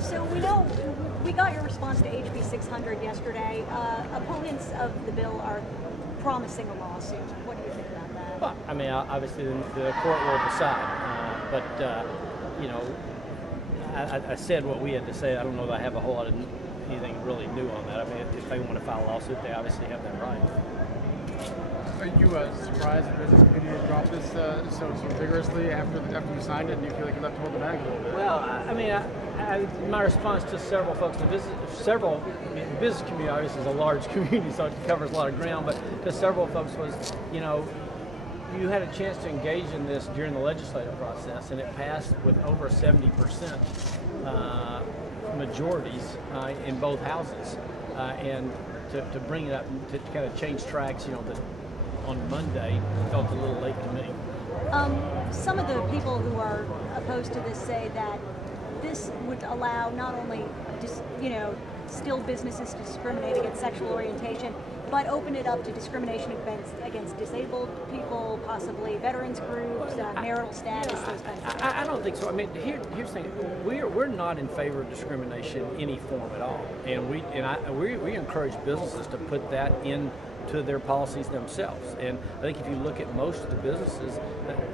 So we got your response to HB600 yesterday. Opponents of the bill are promising a lawsuit. What do you think about that? Well, I mean, obviously the court will decide, but you know, I said what we had to say. I don't know that I have a whole lot of anything really new on that. I mean, if they want to file a lawsuit, they obviously have that right. Are you surprised that the business community dropped this so vigorously after you signed it, and you feel like you left to hold the bag a little bit? Well, I mean, my response to several folks, the business community obviously is a large community, so it covers a lot of ground, but to several folks was, you know, you had a chance to engage in this during the legislative process, and it passed with over 70% majorities in both houses, and to bring it up to kind of change tracks, you know, on Monday felt a little late to me. Some of the people who are opposed to this say that this would allow not only, still businesses to discriminate against sexual orientation, but open it up to discrimination against disabled people, possibly veterans groups, marital status, those kinds of things. I don't think so. I mean, here's the thing: we're not in favor of discrimination in any form at all, and we encourage businesses to put that into their policies themselves. And I think if you look at most of the businesses,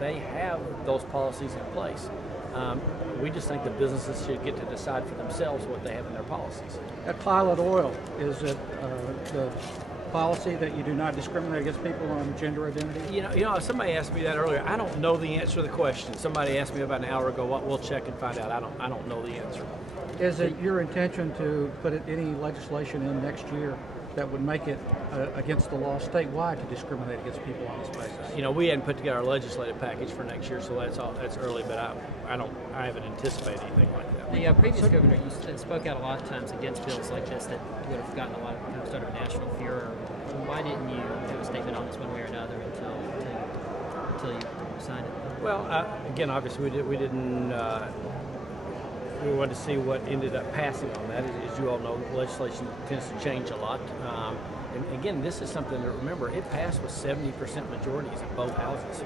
they have those policies in place. We just think the businesses should get to decide for themselves what they have in their policies. At Pilot Oil, is it the policy that you do not discriminate against people on gender identity? You know, somebody asked me that earlier. I don't know the answer to the question. Somebody asked me about an hour ago. We'll check and find out. I don't know the answer. Is it your intention to put any legislation in next year that would make it against the law statewide to discriminate against people on this basis? You know, we hadn't put together our legislative package for next year, so that's early. But I haven't anticipated anything like that. The previous governor spoke out a lot of times against bills like this that would have gotten a lot of sort of national furor. Why didn't you have a statement on this one way or another until you signed it? Well, again, obviously we didn't. We wanted to see what ended up passing on that. As you all know, legislation tends to change a lot. And again, this is something to remember. It passed with 70% majorities in both houses.